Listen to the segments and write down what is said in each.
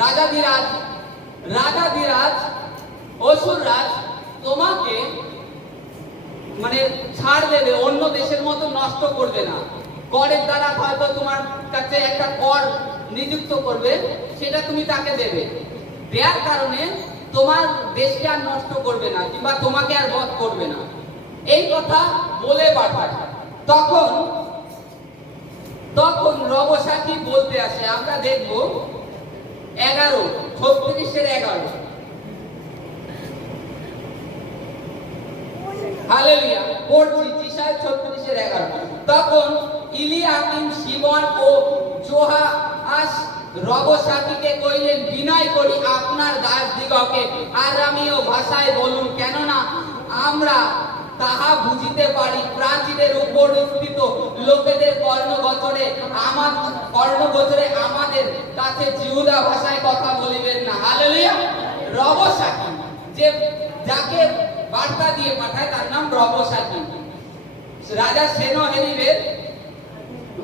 রাজাধিরাজ রাজাধিরাজ অসুররাজ তোমাকে মানে ছাড় দেবে, অন্য দেশের মতো নষ্ট করবে না। করের দ্বারা হয়তো তোমার কাছে একটা কর নিযুক্ত করবে, সেটা তুমি তাকে দেবে। দেওয়ার কারণে তোমার দেশকে আর নষ্ট করবে না, কিংবা তোমাকে আর বধ করবে না, এই কথা বলে পাঠায়। তখন তখন রবশাখী বলতে আসে, আমরা দেখব 11:36 হালেলুয়া পড়ছি, যিশায় 36:11। তখন ইলিয়াকিম, শিমন ও যোয়াস রবশাখীকে কইলেন, বিনয় করি আপনার দাসদিগকে আরামীয় ভাষায় বলুন, কেননা আমরা তাহা বুঝিতে পারি। প্রাচীরের উপর স্থিত লোকেদের কর্ণগোচরে আমাদের কাছে জিহুদা ভাষায় কথা বলিবেন না। হালেলুয়া। রবশাখী যে যাকে বার্তা দিয়ে পাঠায় তার নাম রবশাখী, রাজা সেনাহেরিবের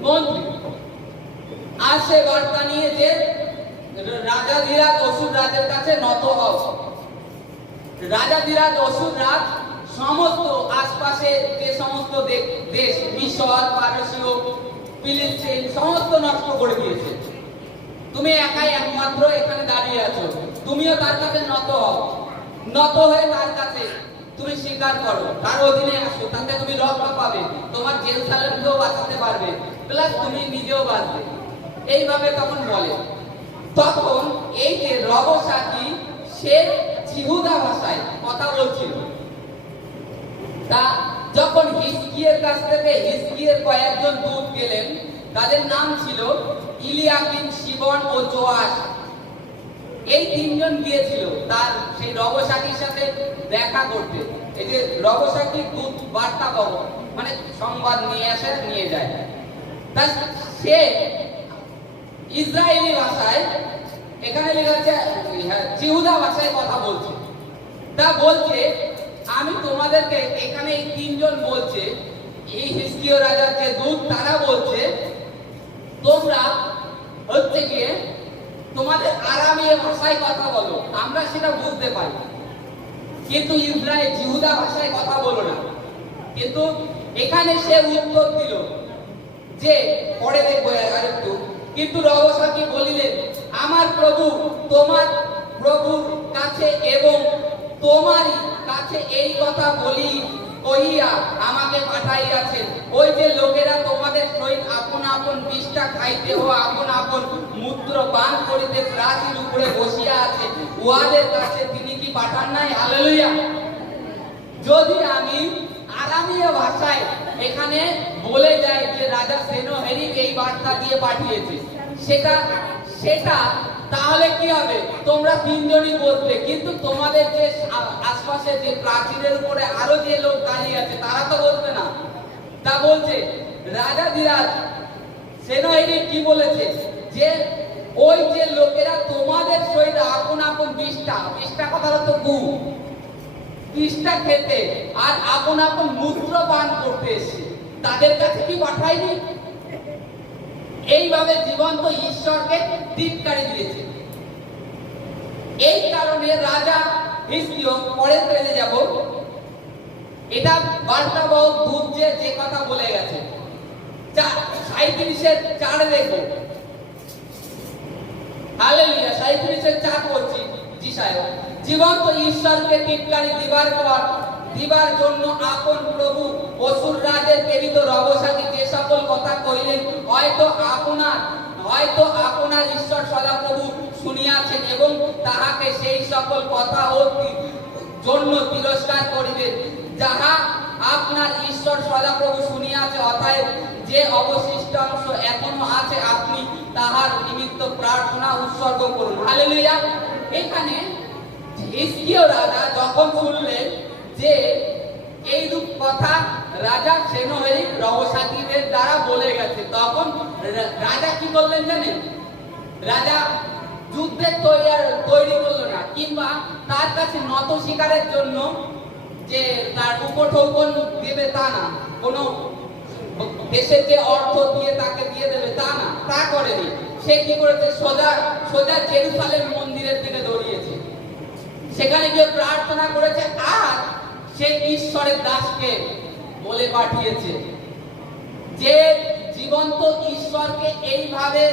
মন্ত্রী। আর সে বার্তা নিয়ে যে রাজাধিরাজ অসুর রাজের কাছে নত হও। রাজাধিরাজ অসুর রাজ সমস্ত আশপাশে যে সমস্ত দেশ, মিশর, পারসীয়, ফিলিস্তিন সমস্ত নষ্ট করে দিয়েছে। তুমি একাই একমাত্র এখানে দাঁড়িয়ে আছো, তুমিও তার কাছে নত হও। নত হয়ে তার কাছে তুমি স্বীকার করো, তার অধীনে আসো, তাতে তুমি রক্ষা পাবে, তোমার জেরুসালেমকেও বাঁচাতে পারবে, প্লাস তুমি নিজেও বাঁচবে। এইভাবে তখন বলে। তখন এই যে রবশাখী, সে জিহুদা ভাষায় কথা বলছিল। তা যখন হিজকিয়ের কাছ থেকে হিজকিয়ের কয়েকজন দূত গেলেন, তাদের নাম ছিল ইলিয়াকিম, শিমন ও যোয়াস। এই তিনজন গিয়েছিল তার সেই রবশাখীর সাথে দেখা করতে। এই যে রবশাখী দূত বার্তা পাবো মানে সংবাদ নিয়ে আসে, নিয়ে যায়। তা সে ইসরায়েলি ভাষায়, এখানে লেখা আছে জিহুদা ভাষায় কথা বলছে। তা বলছে, আমি তোমাদেরকে এখানে এই তিনজন বলছে, এই হিজকিয় রাজার যে দূত, তারা বলছে তোমরা হচ্ছে গিয়ে তোমাদের আরামীয় ভাষায় কথা বলো, আমরা সেটা বুঝতে পারি, কিন্তু ইসরায়েল জিহুদা ভাষায় কথা বলো না। কিন্তু এখানে সে উত্তর দিল যে, পরে দেখবো আরেকটু, কিন্তু রবশাখী বলিলেন, আমার প্রভু তোমার প্রভুর কাছে এবং তোমারই কাছে এই কথা বলি কহিয়া আমাকে পাঠাইয়াছেন। ওই যে লোকেরা তোমাদের সহিত আপন আপন বিষটা খাইতে ও আপন আপন মূত্র পান করিতে প্রাচীর উপরে বসিয়া আছে, উহাদের কাছে তিনি কি পাঠান নাই? হালেলুয়া। যদি আমি আরামীয় ভাষায় এখানে বলে যাই যে রাজা সেনাহেরিব এই বার্তা দিয়ে পাঠিয়েছে, সেটা তাহলে কি হবে? তোমরা তিনজনই বলবে, কিন্তু তোমাদের যে আশপাশে যে প্রাচীরের উপরে আরো যে লোক দাঁড়িয়ে আছে তারা তো বলবে না। তা বলছে রাজাধিরাজ সেনাহেরিব কি বলেছে, যে ওই যে লোকেরা তোমাদের সহিত আপন আপন বিষটা কথার অর্থ বিষটা খেতে আর আপন আপন মূত্র পান করতে এসে, তাদের কাছে কি পাঠায়নি? এইভাবে জীবন্ত ঈশ্বরকে ধিক্কারি দিয়েছে। এই কারণে রাজা হিজকিয়, পরের পেজে যাব, এটা বার্তাবাহক দূত যে কথা বলে গেছে, 37:4 দেখো। হালেলুয়া। 37:4 বলছি, যিশায়, জীবন্ত ঈশ্বরকে টিটকারি দিবার জন্য আপন প্রভু অসুর রাজের প্রেরিত রবশাখী যে সকল কথা কইলেন, হয়তো আপনার ঈশ্বর সদাপ্রভু শুনিয়াছেন এবং তাহাকে সেই সকল কথা ও জন্য তিরস্কার করিবেন, যাহা আপনার ঈশ্বর সদাপ্রভু শুনিয়াছে। অতএব যে অবশিষ্ট অংশ এখনো আছে, আপনি তাহার নিমিত্ত প্রার্থনা উৎসর্গ করুন। হালেলুয়া। এখানে হিজকিয় রাজা যখন শুনলেন যে এইরূপ কথা রাজা সেনাহেরিব রবশাখীদের দ্বারা বলে গেছে, তখন রাজা কি করলেন জানেন? রাজা যুদ্ধের তৈরি করলো না, কিংবা তার কাছে নত শিকারের জন্য যে তার উপঢৌকন দেবে তা না, কোন দেশের যে অর্থ দিয়ে তাকে দিয়ে দেবে তা না, তা করেনি। সে কি করেছে, সোজা সোজা জেরুসালেম মন্দিরের দিকে দৌড়িয়েছে, সেখানে গিয়ে প্রার্থনা করেছে, আর সে ঈশ্বরের দাসকে বলে পাঠিয়েছে যে জীবন্ত ঈশ্বরকে এইভাবে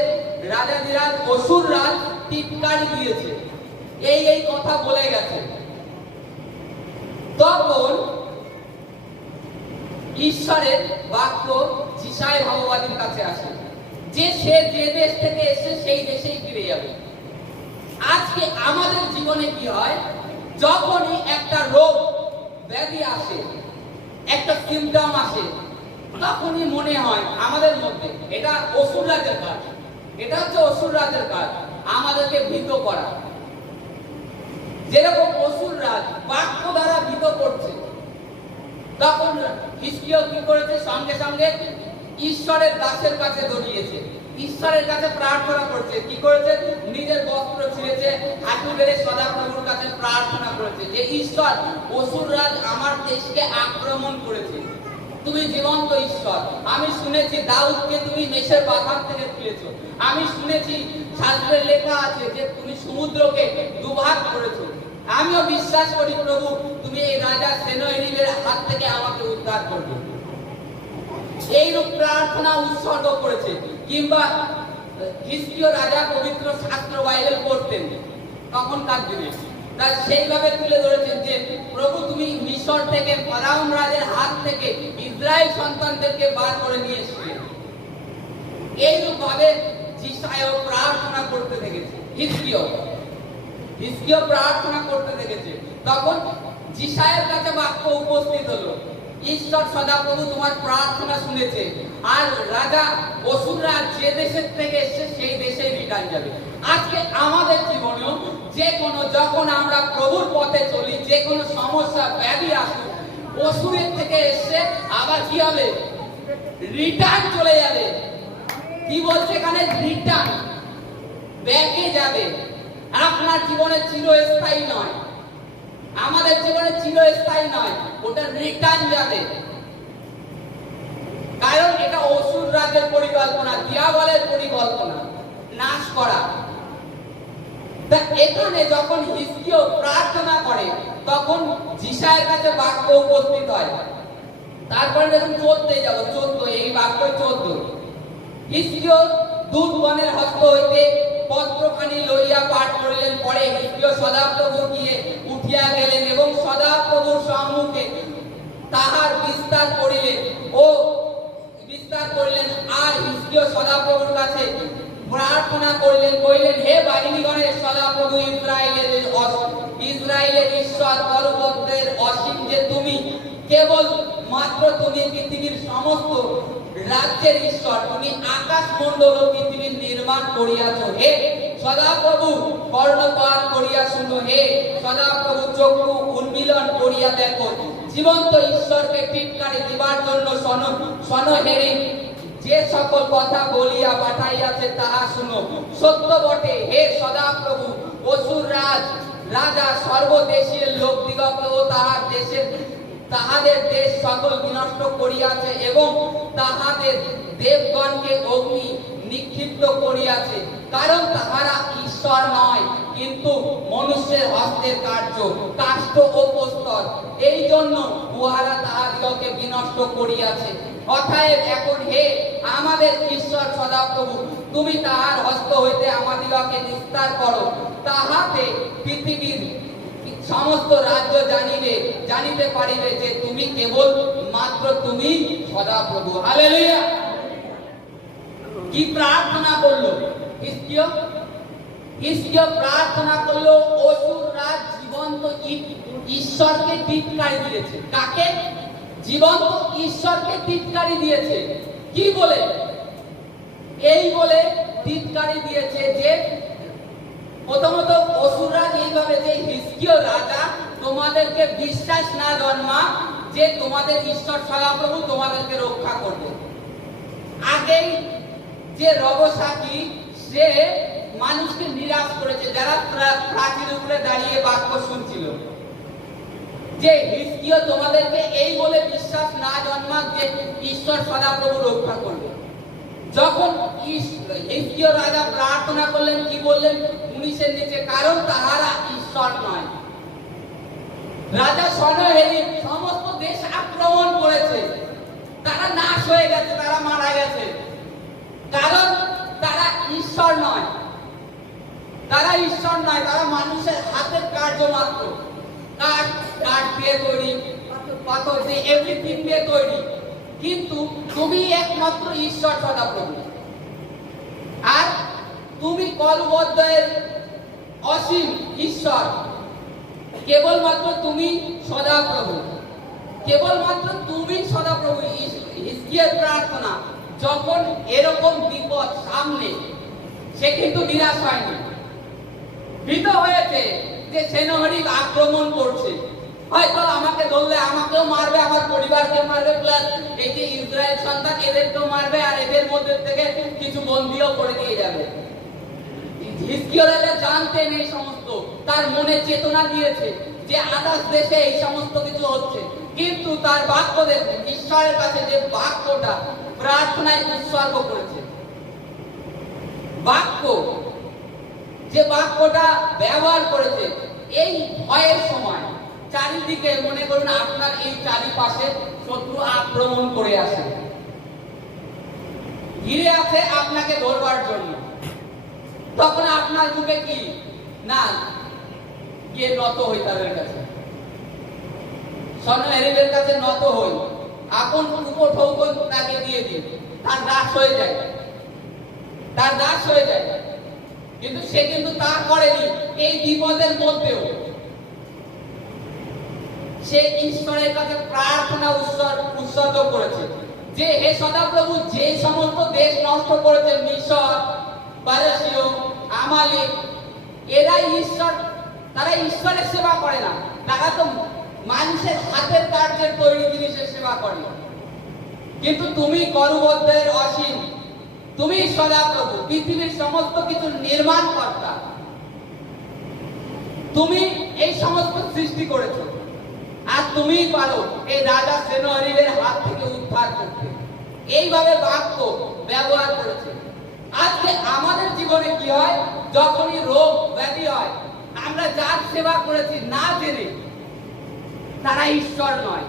রাজাধিরাজ অসুররাজ টিটকারি দিয়েছে, এই কথা বলে গেছে। তখন ঈশ্বরের বাক্য যিশায় ভগবানের কাছে আসে যে সে যে দেশ থেকে এসে সেই দেশেই ফিরে যাবে। আজকে আমাদের জীবনে কি হয়, যখনই একটা রোগ ব্যাধি আসে, একটা সিমটম আসে, তখনই মনে হয় আমাদের মধ্যে এটা অসুর রাজের কাজ, এটা হচ্ছে অসুর রাজের কাজ, আমাদেরকে ভীত করা। যেরকম অসুর রাজ বাক্য দ্বারা ভীত করছে, তখন হিজকিয়া কি করেছে, সঙ্গে সঙ্গে ঈশ্বরের দাসের কাছে দৌড়িয়েছে, ঈশ্বরের কাছে প্রার্থনা করছে, কি করেছে, নিজের বস্ত্র ছিঁড়েছে, হাঁটু গেড়ে সদাপ্রভুর কাছে প্রার্থনা করেছে যে ঈশ্বর, অসুররাজ আমার দেশকে আক্রমণ করেছে, তুমি জীবন্ত ঈশ্বর। আমি শুনেছি দাউদকে তুমি মেষের বাথান থেকে তুলেছো, আমি শুনেছি শাস্ত্রে লেখা আছে যে তুমি সমুদ্রকে দুভাগ করেছো। আমিও বিশ্বাস করি প্রভু তুমি এই রাজা সেনানিবের হাত থেকে আমাকে উদ্ধার করবে। এইরূপ প্রার্থনা উৎসর্গ করেছে। কিংবা হিজকিয়া রাজা পবিত্র শাস্ত্র বাইবেল পড়তেন তখনকার দিনে, তার সেইভাবে তুলে ধরেছেন যে প্রভু তুমি মিশর থেকে ফরাউন রাজের হাত থেকে ইসরায়েল সন্তানদেরকে বার করে নিয়ে এসেছিলে। এইরূপ ভাবে যিশায়া প্রার্থনা করতে দেখেছে, হিজকিয়া প্রার্থনা করতে দেখেছে। তখন যিশায়ার কাছে বাক্য উপস্থিত হলো, ঈশ্বর সদাপ্রভু তোমার প্রার্থনা শুনেছে, আর রাজা অসুররা যে দেশের থেকে এসেছে সেই দেশেই রিটার্ন যাবে। আজকে আমাদের জীবনেও যে কোনো, যখন আমরা প্রভুর পথে চলি, যে কোনো সমস্যা ব্যাধি আসুক, অসুরের থেকে এসে আবার কি হবে, রিটার্ন চলে যাবে। কি বলছে এখানে, রিটার্ন ব্যাকে যাবে। আপনার জীবনে চিরস্থায়ী নয়, আমাদের জীবনে চিরস্থায়ী নয়, ওটা রিটার্ন যাবে। কারণ এটা অসুর রাজের পরিকল্পনা, দিয়াবলের পরিকল্পনা, নাশ করা। তা এখানে যখন হিজকিয়া প্রার্থনা করে তখন যিশায়ের কাছে বাক্য উপস্থিত হয়। তারপরে যখন 14 যাব, 14 এই বাক্য 14, হিজকিয়া দূতগণের হস্ত হইতে পত্রখানি লইয়া পাঠ করিলেন। পরে হিজকিয়া সদাপ্রভু গিয়ে উঠিয়া গেলেন এবং সদাপ্রভুর সম্মুখে তাহার বিস্তার করিলেন আর হিজকিয়া সদাপ্রভুর কাছে প্রার্থনা করিলেন, কইলেন, হে বাহিনীগণের সদাপ্রভু, ইসরায়েলের ঈশ্বর, পরবর্তের অসীম যে তুমি, কেবল মাত্র তুমি পৃথিবীর সমস্ত রাজ্যের ঈশ্বর, তুমি আকাশ মণ্ডল ও পৃথিবীর নির্মাণ করিয়াছ। হে সদাপ্রভু কর্ণপাত করিয়া শুনো, হে সদাপ্রভু চক্ষু উন্মিলন করিয়া দেখো, জীবন্ত ঈশ্বরকে টিটকারি দিবার জন্য সনহেরি যে সকল কথা বলিয়া পাঠাইয়াছে তাহা শুনো। সত্য বটে, হে সদাপ্রভু, অসুর রাজা সর্বদেশীয় লোকদিগকে ও তাহাদের দেশ সকল বিনষ্ট করিয়াছে এবং তাহাদের দেবগণকে অগ্নি নিক্ষিপ্ত করিয়াছে, কারণ তাহারা ঈশ্বর নয়, কিন্তু মনুষ্যের হস্তের কার্য, কাষ্ঠ ও প্রস্তর, এই জন্য উহারা তাহাদিগকে বিনষ্ট করিয়াছে। অতএব এখন হে আমাদের ঈশ্বর সদাপ্রভু, তুমি তাহার হস্ত হইতে আমাদিগকে নিস্তার করো, তাহাতে পৃথিবীর সমস্ত রাজ্য জানিতে পারিবে যে তুমি কেবল মাত্র তুমি সদাপ্রভু। হালেলুয়া। কি প্রার্থনা করলো হিজকিয়া? প্রার্থনা করলো, অসুর রাজ জীবন্ত ঈশ্বরকে টিটকারি দিয়েছে। কাকে? জীবন্ত ঈশ্বরকে টিটকারি দিয়েছে। কি বলে? এই বলে টিটকারি দিয়েছে যে প্রথমত অসুররাজ এইভাবে, যে হিজকিয়া রাজা তোমাদেরকে বিশ্বাস না জন্মা যে তোমাদের ঈশ্বর সদাপ্রভু তোমাদেরকে রক্ষা করবে। আগেই যে রবসাকি সে মানুষকে নিরাশ করেছে, যারা প্রাচীর উপরে দাঁড়িয়ে বাক্য শুনছিল, যে হিজকিয়া তোমাদেরকে এই বলে বিশ্বাস না জন্মাক যে ঈশ্বর সদাপ্রভু রক্ষা করবে। যখন হিজকিয়্যাহ রাজা প্রার্থনা করলেন, কি বললেন 19-এর নিচে, কারণ তাহারা ঈশ্বর নয়। রাজা সনহেরিব সমস্ত দেশ আক্রমণ করেছে, তারা নাশ হয়ে গেছে, তারা মারা গেছে, কারণ তারা ঈশ্বর নয়। তারা ঈশ্বর নয়, তারা মানুষের হাতের কার্য মাত্র। কাঠ দিয়ে তৈরি, পাথর দিয়ে, এভরিথিং দিয়ে তৈরি। কিন্তু তুমি একমাত্র ঈশ্বর সদাপ্রভু, আর তুমি কলবদ্ধের অসীম ঈশ্বর। কেবলমাত্র তুমি সদাপ্রভু, কেবলমাত্র তুমি সদাপ্রভু। হিজকিয়্যাহর প্রার্থনা যখন এরকম বিপদ সামনে, সে কিন্তু নিরাশ হয়নি, ভীত হয়েছে যে সেনাবাহিনী আক্রমণ করছে, হয়তো আমাকে ধরলে আমাকেও মারবে, আমার পরিবারকে মারবে, প্লাস এই যে ইসরায়েল সন্তান এদেরকেও মারবে, আর এদের মধ্যে থেকে কিছু বন্দীও করে দিয়ে যাবে। হিজকিয়্যাহ রাজা জানতেন এই সমস্ত, তার মনে চেতনা দিয়েছে যে আকাশ দেশে এই সমস্ত কিছু হচ্ছে, কিন্তু তার বাক্য দেখুন, ঈশ্বরের কাছে যে বাক্যটা প্রার্থনায় উৎসর্গ করেছে, বাক্য যে বাক্যটা ব্যবহার করেছে, এই ভয়ের সময় চারিদিকে মনে করুন আপনার এই চারিপাশে শত্রু আক্রমণ করে আসে, ঘিরে আছে আপনাকে ধরবার জন্য, তখন আপনার মুখে কি না গিয়ে নত হই তাদের কাছে, সনহেরিবের কাছে নত হই, আপন উপঠৌকন তাকে দিয়ে দিই, তার দাস হয়ে যায়, তার দাস হয়ে যায়। কিন্তু সে কিন্তু তা করেনি। এই বিপদের মধ্যেও সে ঈশ্বরের কাছে প্রার্থনা উৎসর্গ করেছে যে হে সদাপ্রভু, যে সমস্ত দেশ নষ্ট করেছে, মিশর, পারসীয়, আমালিক, এরা ঈশ্বর, তারা ঈশ্বরের সেবা করে না, তারা তো মানুষের হাতের কার্যের তৈরি জিনিসের সেবা করে। কিন্তু তুমি করুবদ্ধের অসীম, তুমি সদাপ্রভু, পৃথিবীর সমস্ত কিছু নির্মাণ কর্তা, তুমি এই সমস্ত সৃষ্টি করেছো, আর তুমি পারো এই রাজা সেনাবাহিনীর হাত থেকে উদ্ধার করতে। এইভাবে বাক্য ব্যবহার করেছে। আজকে আমাদের জীবনে কি হয়, যখনই রোগ ব্যাধি হয়, আমরা যার সেবা করেছি না জেনে, তারা ঈশ্বর নয়।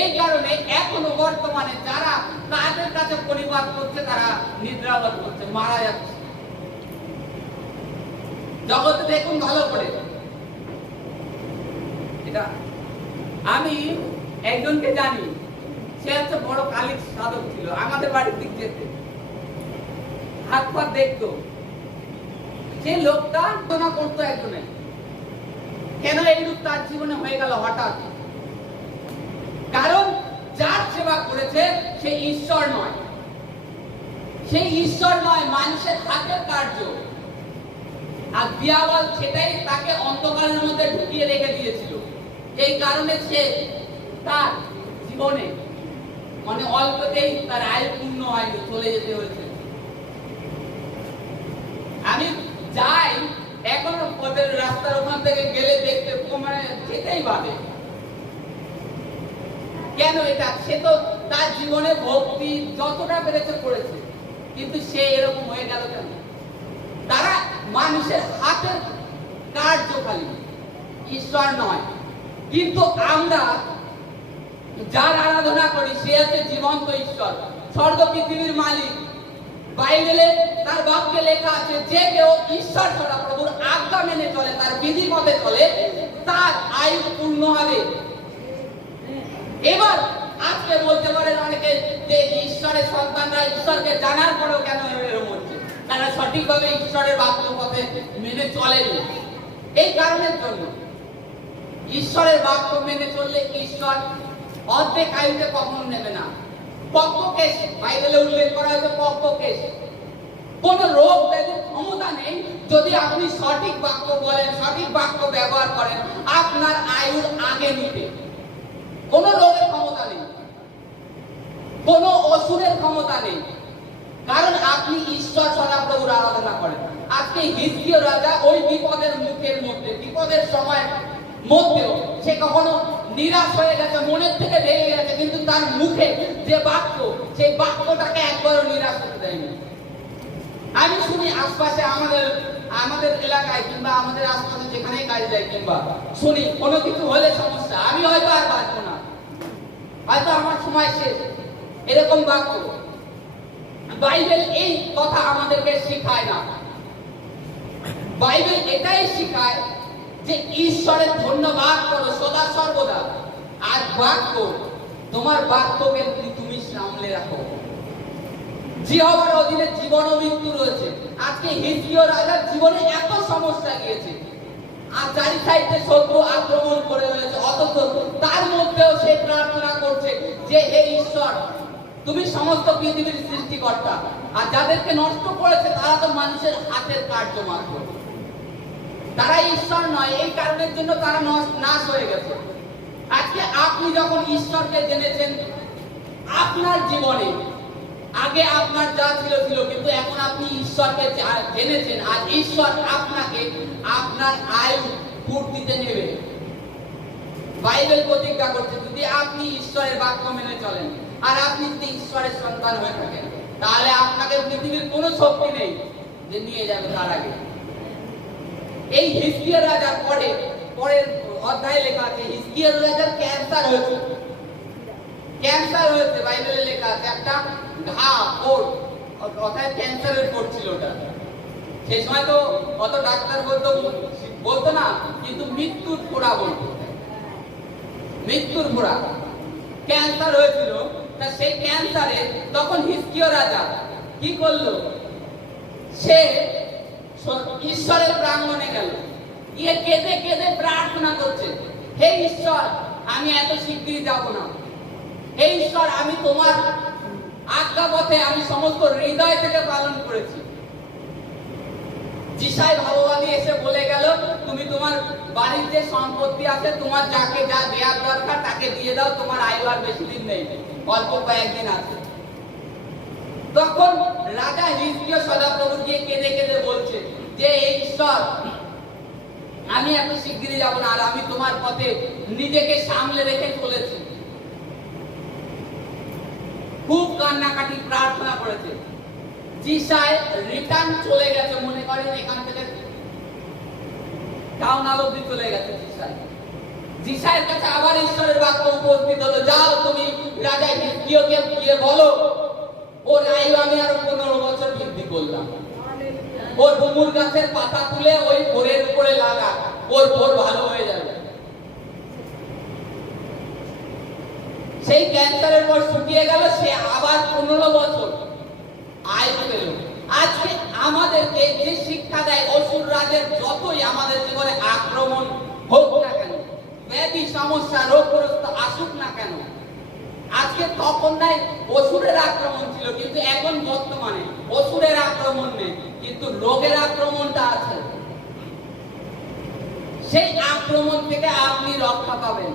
এই কারণে এখনো বর্তমানে যারা তাদের কাছে পরিবাদ করছে, তারা নিদ্রাবাদ করছে, মারা যাচ্ছে। জগতে দেখুন ভালো করে, এটা আমি একজনকে জানি, সে হচ্ছে বড় কালিক সাধক ছিল, আমাদের বাড়ির দিক যেতে হাত পা দেখতো, সেই লোকটা না করতো একজনে, কেন এইরূপ তার জীবনে হয়ে গেল হঠাৎ? কারণ যার সেবা করেছে সে ঈশ্বর নয়, সেই ঈশ্বর নয়, মানুষের হাতের কার্য। আর দিয়াবল সেটাই তাকে অন্ধকারের মধ্যে ঢুকিয়ে রেখে দিয়েছিল। এই কারণে সে তার জীবনে মানে অল্পতেই তার আয়ু পূর্ণ হয়নি, চলে যেতে হয়েছে। আমি যাই এখনো পথের রাস্তার ওখান থেকে গেলে দেখতে মানে যেতেই পাবে। কেন এটা? সে তো তার জীবনে ভক্তি যতটা পেরেছে করেছে, কিন্তু সে এরকম হয়ে গেল কেন? তারা মানুষের হাতের কার্য খালি, ঈশ্বর নয়। কিন্তু আমরা যার আরাধনা করি সে হচ্ছে জীবন্ত ঈশ্বর, স্বর্গ পৃথিবীর মালিক। বাইবেলে তার বাক্যে লেখা আছে, যে কেউ ঈশ্বর ছাড়া প্রভুর আজ্ঞা মেনে চলে, তার বিধি মতে চলে, তার আয়ু পূর্ণ হবে। এবার আজকে বলতে পারেন অনেকে যে ঈশ্বরের সন্তানরা ঈশ্বরকে জানার পরেও কেন এরকম হচ্ছে? তারা সঠিকভাবে ঈশ্বরের বাক্য পথে মেনে চলেনি। এই কারণের জন্য ঈশ্বরের বাক্য মেনে চললে ঈশ্বর অর্ধেক আয়ুতে কখনো নেবে না। পক্ষকেশ বাইবেলে উল্লেখ করা হয়েছে, পক্ষকেশ। কোন রোগ ব্যাধির ক্ষমতা নেই যদি আপনি সঠিক বাক্য বলেন, সঠিক বাক্য ব্যবহার করেন, আপনার আয়ুর আগে নিতে। কোন রোগের ক্ষমতা নেই, কোন অসুরের ক্ষমতা নেই, কারণ আপনি ঈশ্বর সদাপ্রভুর আরাধনা করেন। আজকে হিজকিয়্যাহ রাজা ওই বিপদের মুখের মধ্যে, বিপদের সময় মধ্যেও সে কখনো নিরাশ হয়ে গেছে, মনের থেকে ভেঙে গেছে, কিন্তু তার মুখে যে বাক্য, সেই বাক্যটাকে একবারও নিরাশ হতে দেয়নি। আমি শুনি আশপাশে আমাদের এলাকায় কিংবা আমাদের আশপাশে যেখানেই কাজ যায় কিংবা শুনি কোনো কিছু হলে সমস্যা, আমি হয়তো আর বাঁচবো না, হয়তো আমার সময় শেষ, এরকম বাক্য। বাইবেল এই কথা আমাদেরকে শেখায় না। বাইবেল এটাই শেখায় যে ঈশ্বরের ধন্যবাদ করো সদা সর্বদা, আর বাক্য, তোমার বাক্যকে তুমি সামলে রাখো। জিহোবার অধীনে জীবন ও মৃত্যু রয়েছে। আজকে হিজকিয়া রাজার জীবনে এত সমস্যা গিয়েছে, আর চারি সাইডে শত্রু আক্রমণ করে রয়েছে, অথচ তার মধ্যেও সে প্রার্থনা করছে যে হে ঈশ্বর, তুমি সমস্ত পৃথিবীর সৃষ্টিকর্তা, আর যাদেরকে নষ্ট করেছে তারা তো মানুষের হাতের কার্য মাত্র, তারা ঈশ্বর নয়, এই কারণের জন্য তারা নাশ হয়ে গেছে। আজকে আপনি যখন ঈশ্বরকে জেনেছেন আপনার জীবনে, আগে আপনার যা ছিল ছিল, কিন্তু এখন আপনি ঈশ্বরকে জেনেছেন, আর ঈশ্বর আপনাকে আপনার আয়ু পূর্তিতে নেবে। বাইবেল প্রতিজ্ঞা করছে যদি আপনি ঈশ্বরের বাক্য মেনে চলেন আর আপনি যদি ঈশ্বরের সন্তান হয়ে থাকেন, তাহলে আপনাকে পৃথিবীর কোনো শক্তি নেই যে নিয়ে যাবে তার আগে। এই হিজকিয়া রাজার পরের অধ্যায়ে লেখা আছে হিজকিয়া রাজার ক্যান্সার হয়েছে। ক্যান্সার হয়েছে, বাইবেলে লেখা আছে একটা ঘা, কোট, অর্থাৎ ক্যান্সারের কোট ছিল ওটা। সেই সময় তো অত ডাক্তার বলতো না, কিন্তু মৃত্যুর ফোড়া বলতো, মৃত্যুর ফোড়া। ক্যান্সার হয়েছিল, তা সেই ক্যান্সারে তখন হিজকিয়া রাজা কি করলো, সে ঈশ্বরের প্রাঙ্গণে গেল, গিয়ে কেঁদে কেঁদে প্রার্থনা করছে, হে ঈশ্বর, আমি এত শিগগিরই যাব না, হে ঈশ্বর, আমি তোমার আজ্ঞা পথে আমি সমস্ত হৃদয় থেকে পালন করেছি। যিশাই ভগবানী এসে বলে গেল, তুমি তোমার বাড়ির যে সম্পত্তি আছে, তোমার যাকে যা দেওয়ার দরকার তাকে দিয়ে দাও, তোমার আয়ু আর বেশি দিন নেই, অল্প কয়েকদিন আছে। তখন রাজা হিজকিয়া সদাপ্রভু গিয়ে কেঁদে কেঁদে বলছে যে এই ঈশ্বর, আমি এত শিগগিরই যাব না, আর আমি তোমার পথে নিজেকে সামলে রেখে চলেছি। খুব কান্নাকাটি প্রার্থনা করেছে। যিশাই রিটার্ন চলে গেছে, মনে করেন এখান থেকে টাউন অবধি চলে গেছে। যিশাইয়ের কাছে আবার ঈশ্বরের বাক্য উপস্থিত হলো, যাও তুমি রাজা হিজকিয়াকে গিয়ে বলো, ওর আয়ু আমি আরো 15 বছর বৃদ্ধি করলাম, ওর ডুমুর গাছের পাতা তুলে ওই ভোরের উপরে লাগা, ওর ভোর ভালো হয়ে যাবে। সেই ক্যান্সারের পর শুকিয়ে গেল, সে আবার 15 বছর আয়ু পেল। আজকে আমাদেরকে যে শিক্ষা দেয়, অসুর রাজের যতই আমাদের জীবনে আক্রমণ হোক না কেন, ব্যাধি সমস্যা রোগগ্রস্ত আসুক না কেন, আজকে তখন নাই অসুরের আক্রমণ ছিল, কিন্তু এখন বর্তমানে অসুরের আক্রমণ নেই, কিন্তু রোগের আক্রমণটা আছে। সেই আক্রমণ থেকে আপনি রক্ষা পাবেন,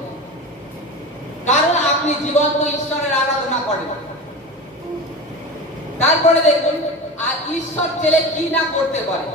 কারণ আপনি জীবন্ত ঈশ্বরের আরাধনা করেন। তারপরে দেখুন, আর ঈশ্বর ছেলে কি না করতে পারে।